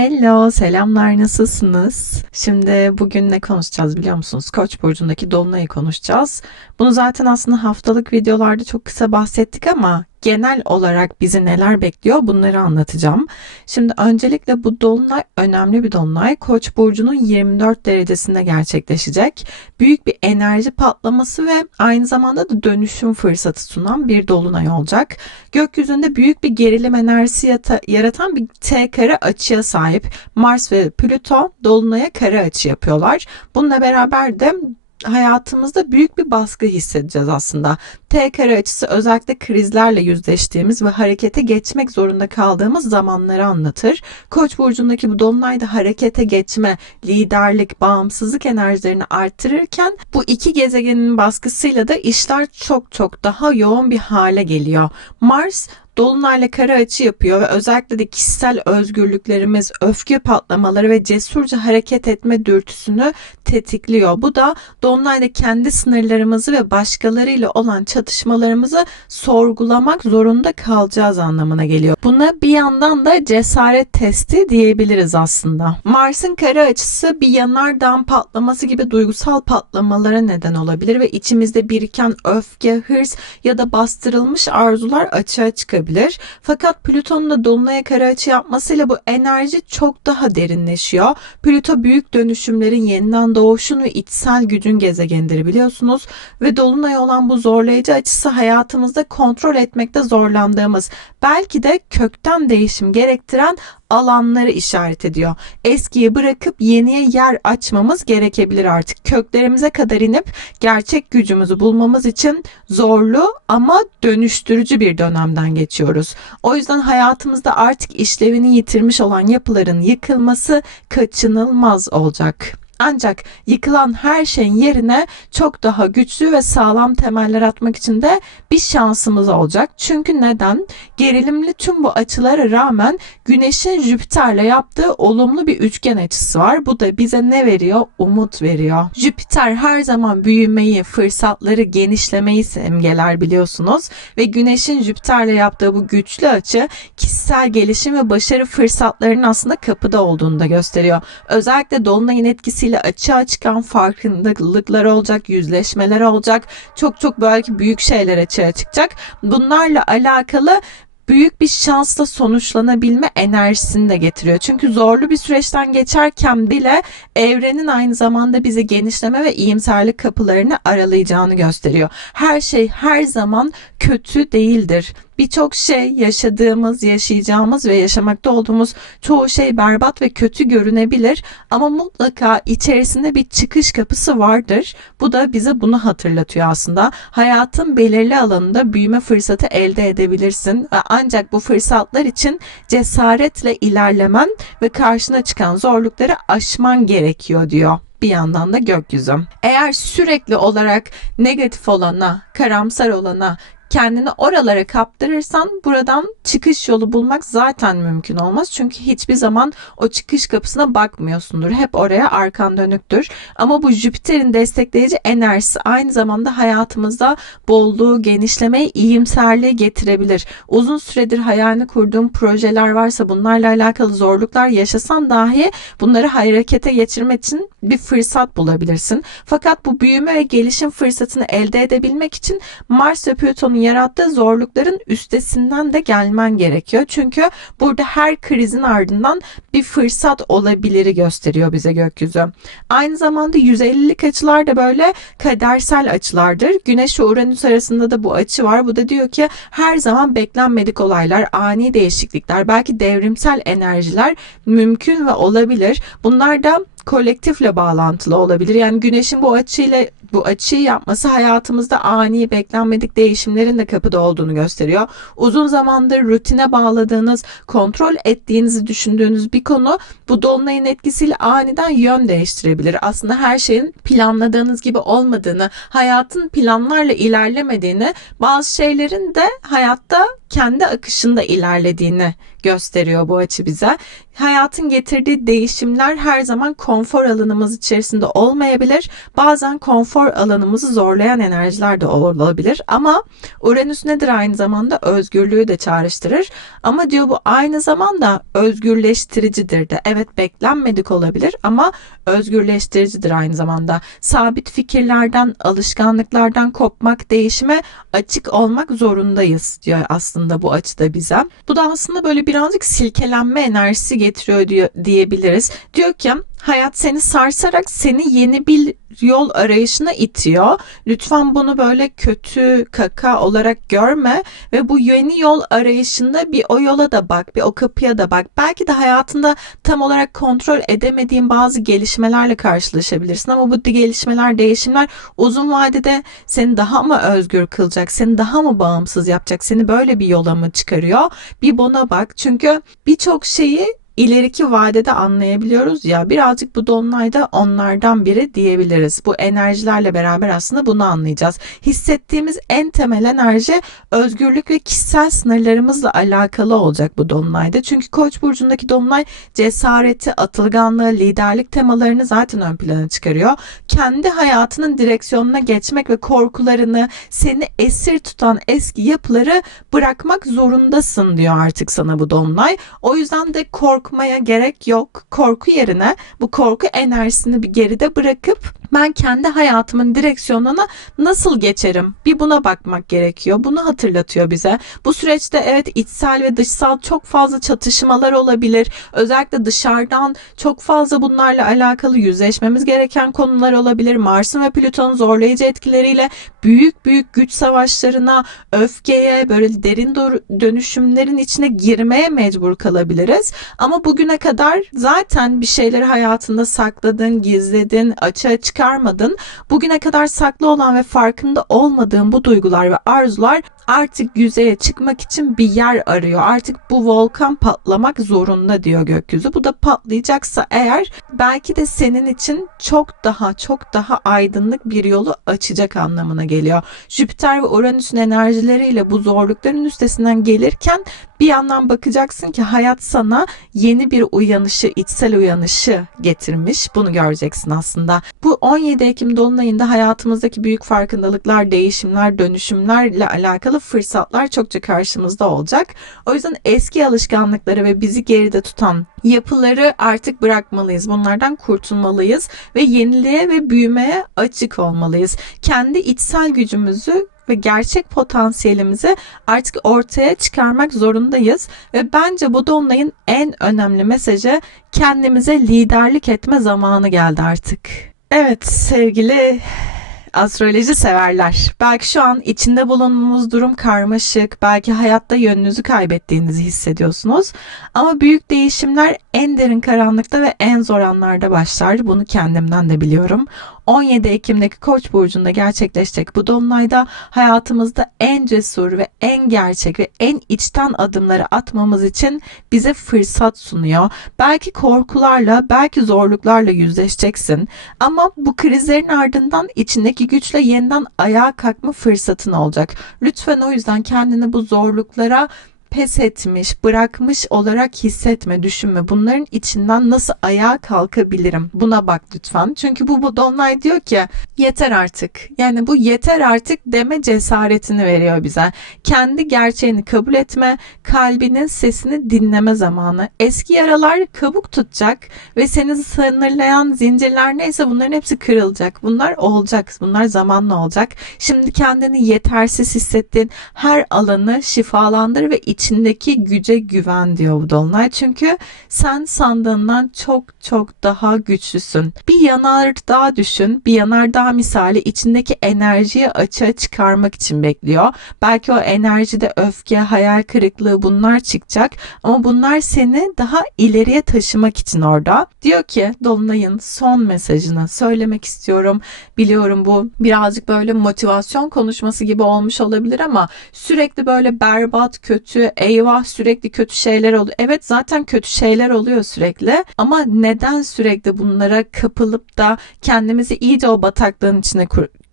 Hello, selamlar, nasılsınız? Şimdi bugün ne konuşacağız biliyor musunuz? Koç burcundaki dolunayı konuşacağız. Bunu zaten aslında haftalık videolarda çok kısa bahsettik ama genel olarak bizi neler bekliyor bunları anlatacağım. Şimdi öncelikle bu dolunay önemli bir dolunay. Koç burcunun 24 derecesinde gerçekleşecek. Büyük bir enerji patlaması ve aynı zamanda da dönüşüm fırsatı sunan bir dolunay olacak. Gökyüzünde büyük bir gerilim enerjisi yaratan bir T kare açıya sahip. Mars ve Plüto dolunaya kare açı yapıyorlar. Bununla beraber de hayatımızda büyük bir baskı hissedeceğiz aslında. T kare açısı özellikle krizlerle yüzleştiğimiz ve harekete geçmek zorunda kaldığımız zamanları anlatır. Koç burcundaki bu dolunayda harekete geçme, liderlik, bağımsızlık enerjilerini arttırırken bu iki gezegenin baskısıyla da işler çok çok daha yoğun bir hale geliyor. Mars Dolunayla kare açı yapıyor ve özellikle de kişisel özgürlüklerimiz, öfke patlamaları ve cesurca hareket etme dürtüsünü tetikliyor. Bu da Dolunay'da kendi sınırlarımızı ve başkalarıyla olan çatışmalarımızı sorgulamak zorunda kalacağız anlamına geliyor. Buna bir yandan da cesaret testi diyebiliriz aslında. Mars'ın kare açısı bir yanardağın patlaması gibi duygusal patlamalara neden olabilir ve içimizde biriken öfke, hırs ya da bastırılmış arzular açığa çıkabilir. Fakat Plüton'un da Dolunay'a kare açı yapmasıyla bu enerji çok daha derinleşiyor. Plüto büyük dönüşümlerin yeniden doğuşun ve içsel gücün gezegenidir biliyorsunuz. Ve Dolunay olan bu zorlayıcı açısı hayatımızda kontrol etmekte zorlandığımız, belki de kökten değişim gerektiren alanları işaret ediyor. Eskiyi bırakıp yeniye yer açmamız gerekebilir artık. Köklerimize kadar inip gerçek gücümüzü bulmamız için zorlu ama dönüştürücü bir dönemden geçiyoruz. O yüzden hayatımızda artık işlevini yitirmiş olan yapıların yıkılması kaçınılmaz olacak. Ancak yıkılan her şeyin yerine çok daha güçlü ve sağlam temeller atmak için de bir şansımız olacak. Çünkü neden? Gerilimli tüm bu açılara rağmen Güneş'in Jüpiter'le yaptığı olumlu bir üçgen açısı var. Bu da bize ne veriyor? Umut veriyor. Jüpiter her zaman büyümeyi, fırsatları, genişlemeyi simgeler biliyorsunuz. Ve Güneş'in Jüpiter'le yaptığı bu güçlü açı kişisel gelişim ve başarı fırsatlarının aslında kapıda olduğunu da gösteriyor. Özellikle Dolunay'ın etkisiyle açığa çıkan farkındalıklar olacak, yüzleşmeler olacak. Çok çok belki büyük şeyler açığa çıkacak. Bunlarla alakalı büyük bir şansla sonuçlanabilme enerjisini de getiriyor. Çünkü zorlu bir süreçten geçerken bile evrenin aynı zamanda bize genişleme ve iyimserlik kapılarını aralayacağını gösteriyor. Her şey her zaman kötü değildir. Birçok şey yaşadığımız, yaşayacağımız ve yaşamakta olduğumuz çoğu şey berbat ve kötü görünebilir ama mutlaka içerisinde bir çıkış kapısı vardır. Bu da bize bunu hatırlatıyor aslında. Hayatın belirli alanında büyüme fırsatı elde edebilirsin ve ancak bu fırsatlar için cesaretle ilerlemen ve karşına çıkan zorlukları aşman gerekiyor diyor bir yandan da gökyüzü. Eğer sürekli olarak negatif olana, karamsar olana, kendini oralara kaptırırsan buradan çıkış yolu bulmak zaten mümkün olmaz. Çünkü hiçbir zaman o çıkış kapısına bakmıyorsundur. Hep oraya arkan dönüktür. Ama bu Jüpiter'in destekleyici enerjisi aynı zamanda hayatımızda bolluğu, genişlemeyi, iyimserliği getirebilir. Uzun süredir hayalini kurduğun projeler varsa bunlarla alakalı zorluklar yaşasan dahi bunları harekete geçirmek için bir fırsat bulabilirsin. Fakat bu büyüme ve gelişim fırsatını elde edebilmek için Mars ve Plüton'un yarattığı zorlukların üstesinden de gelmen gerekiyor. Çünkü burada her krizin ardından bir fırsat olabiliri gösteriyor bize gökyüzü. Aynı zamanda 150'lik açılar da böyle kadersel açılardır. Güneş ve Uranüs arasında da bu açı var. Bu da diyor ki her zaman beklenmedik olaylar, ani değişiklikler, belki devrimsel enerjiler mümkün ve olabilir. Bunlar da kolektifle bağlantılı olabilir. Yani güneşin bu açıyla bu açıyı yapması hayatımızda ani beklenmedik değişimlerin de kapıda olduğunu gösteriyor. Uzun zamandır rutine bağladığınız, kontrol ettiğinizi düşündüğünüz bir konu bu dolunayın etkisiyle aniden yön değiştirebilir. Aslında her şeyin planladığınız gibi olmadığını, hayatın planlarla ilerlemediğini, bazı şeylerin de hayatta kendi akışında ilerlediğini gösteriyor bu açı bize. Hayatın getirdiği değişimler her zaman konfor alanımız içerisinde olmayabilir. Bazen konfor alanımızı zorlayan enerjiler de olabilir. Ama Uranüs nedir aynı zamanda? Özgürlüğü de çağrıştırır. Ama diyor bu aynı zamanda özgürleştiricidir de. Evet beklenmedik olabilir ama özgürleştiricidir aynı zamanda. Sabit fikirlerden, alışkanlıklardan kopmak, değişime açık olmak zorundayız diyor aslında bu açıda bize. Bu da aslında böyle birazcık silkelenme enerjisi getiriyor diyor, diyebiliriz. Diyor ki hayat seni sarsarak seni yeni bir yol arayışına itiyor. Lütfen bunu böyle kötü kaka olarak görme ve bu yeni yol arayışında bir o yola da bak, bir o kapıya da bak. Belki de hayatında tam olarak kontrol edemediğin bazı gelişmelerle karşılaşabilirsin ama bu gelişmeler, değişimler uzun vadede seni daha mı özgür kılacak, seni daha mı bağımsız yapacak, seni böyle bir yola mı çıkarıyor? Bir buna bak. Çünkü birçok şeyi ileriki vadede anlayabiliyoruz ya birazcık bu dolunayda onlardan biri diyebiliriz. Bu enerjilerle beraber aslında bunu anlayacağız. Hissettiğimiz en temel enerji özgürlük ve kişisel sınırlarımızla alakalı olacak bu dolunayda. Çünkü Koç burcundaki dolunay cesareti, atılganlığı, liderlik temalarını zaten ön plana çıkarıyor. Kendi hayatının direksiyonuna geçmek ve korkularını, seni esir tutan eski yapıları bırakmak zorundasın diyor artık sana bu dolunay. O yüzden de korkmaya gerek yok. Korku yerine bu korku enerjisini bir geride bırakıp ben kendi hayatımın direksiyonuna nasıl geçerim? Bir buna bakmak gerekiyor. Bunu hatırlatıyor bize. Bu süreçte evet içsel ve dışsal çok fazla çatışmalar olabilir. Özellikle dışarıdan çok fazla bunlarla alakalı yüzleşmemiz gereken konular olabilir. Mars'ın ve Plüton'un zorlayıcı etkileriyle büyük büyük güç savaşlarına, öfkeye, böyle derin dönüşümlerin içine girmeye mecbur kalabiliriz. Ama bugüne kadar zaten bir şeyleri hayatında sakladın, gizledin, açığa çıkarmadın. Bugüne kadar saklı olan ve farkında olmadığın bu duygular ve arzular artık yüzeye çıkmak için bir yer arıyor. Artık bu volkan patlamak zorunda diyor gökyüzü. Bu da patlayacaksa eğer belki de senin için çok daha çok daha aydınlık bir yolu açacak anlamına geliyor. Jüpiter ve Uranüs'ün enerjileriyle bu zorlukların üstesinden gelirken bir yandan bakacaksın ki hayat sana yeni bir uyanışı, içsel uyanışı getirmiş. Bunu göreceksin aslında. Bu 17 Ekim Dolunay'ında hayatımızdaki büyük farkındalıklar, değişimler, dönüşümlerle alakalı fırsatlar çokça karşımızda olacak. O yüzden eski alışkanlıkları ve bizi geride tutan yapıları artık bırakmalıyız. Bunlardan kurtulmalıyız ve yeniliğe ve büyümeye açık olmalıyız. Kendi içsel gücümüzü ve gerçek potansiyelimizi artık ortaya çıkarmak zorundayız ve bence bu dolunayın en önemli mesajı kendimize liderlik etme zamanı geldi artık. Evet sevgili astroloji severler. Belki şu an içinde bulunduğumuz durum karmaşık, belki hayatta yönünüzü kaybettiğinizi hissediyorsunuz. Ama büyük değişimler en derin karanlıkta ve en zor anlarda başlar. Bunu kendimden de biliyorum. 17 Ekim'deki Koç burcunda gerçekleşecek bu dolunayda hayatımızda en cesur ve en gerçek ve en içten adımları atmamız için bize fırsat sunuyor. Belki korkularla, belki zorluklarla yüzleşeceksin ama bu krizlerin ardından içindeki güçle yeniden ayağa kalkma fırsatın olacak. Lütfen o yüzden kendini bu zorluklara pes etmiş, bırakmış olarak hissetme, düşünme. Bunların içinden nasıl ayağa kalkabilirim? Buna bak lütfen. Çünkü bu, bu Dolunay diyor ki yeter artık. Yani bu yeter artık deme cesaretini veriyor bize. Kendi gerçeğini kabul etme, kalbinin sesini dinleme zamanı. Eski yaralar kabuk tutacak ve seni sınırlayan zincirler neyse bunların hepsi kırılacak. Bunlar olacak. Bunlar zamanla olacak. Şimdi kendini yetersiz hissettiğin her alanı şifalandır ve iç içindeki güce güven diyor bu dolunay. Çünkü sen sandığından çok çok daha güçlüsün. Bir yanardağ düşün. Bir yanardağ misali içindeki enerjiyi açığa çıkarmak için bekliyor. Belki o enerjide öfke, hayal kırıklığı bunlar çıkacak. Ama bunlar seni daha ileriye taşımak için orada. Diyor ki Dolunay'ın son mesajını söylemek istiyorum. Biliyorum bu birazcık böyle motivasyon konuşması gibi olmuş olabilir ama sürekli böyle berbat, kötü, eyvah sürekli kötü şeyler oluyor. Evet zaten kötü şeyler oluyor sürekli ama neden sürekli bunlara kapılıp da kendimizi iyice o bataklığın içine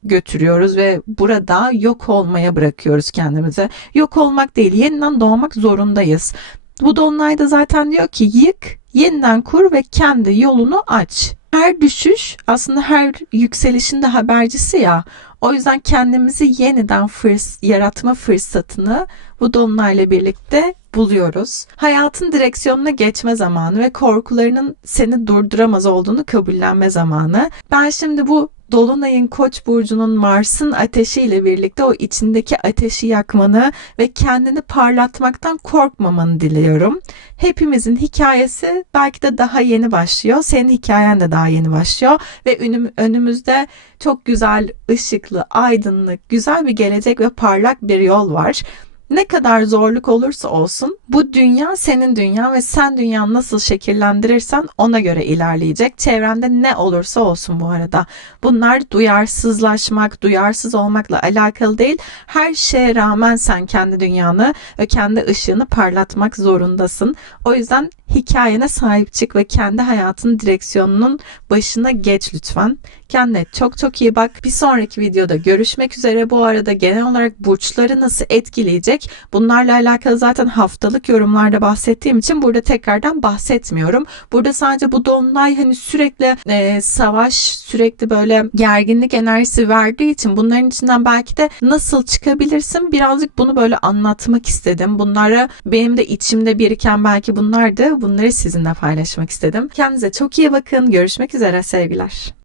götürüyoruz ve burada yok olmaya bırakıyoruz kendimize. Yok olmak değil, yeniden doğmak zorundayız. Bu dolunay da zaten diyor ki yık, yeniden kur ve kendi yolunu aç. Her düşüş aslında her yükselişin de habercisi ya. O yüzden kendimizi yeniden fırs yaratma fırsatını bu dolunayla birlikte buluyoruz. Hayatın direksiyonuna geçme zamanı ve korkularının seni durduramaz olduğunu kabullenme zamanı. Ben şimdi bu Dolunay'ın Koç burcunun Mars'ın ateşiyle birlikte o içindeki ateşi yakmanı ve kendini parlatmaktan korkmamanı diliyorum. Hepimizin hikayesi belki de daha yeni başlıyor. Senin hikayen de daha yeni başlıyor ve önüm- önümüzde çok güzel, ışıklı, aydınlık, güzel bir gelecek ve parlak bir yol var. Ne kadar zorluk olursa olsun bu dünya senin dünyan ve sen dünyanı nasıl şekillendirirsen ona göre ilerleyecek. Çevrende ne olursa olsun bu arada. Bunlar duyarsızlaşmak, duyarsız olmakla alakalı değil. Her şeye rağmen sen kendi dünyanı ve kendi ışığını parlatmak zorundasın. O yüzden hikayene sahip çık ve kendi hayatın direksiyonunun başına geç lütfen. Kendine çok çok iyi bak. Bir sonraki videoda görüşmek üzere. Bu arada genel olarak burçları nasıl etkileyecek? Bunlarla alakalı zaten haftalık yorumlarda bahsettiğim için burada tekrardan bahsetmiyorum. Burada sadece bu dolunay hani sürekli e, savaş, sürekli böyle gerginlik enerjisi verdiği için bunların içinden belki de nasıl çıkabilirsin birazcık bunu böyle anlatmak istedim. Bunları benim de içimde biriken belki bunlardı. Bunları sizinle paylaşmak istedim. Kendinize çok iyi bakın. Görüşmek üzere sevgiler.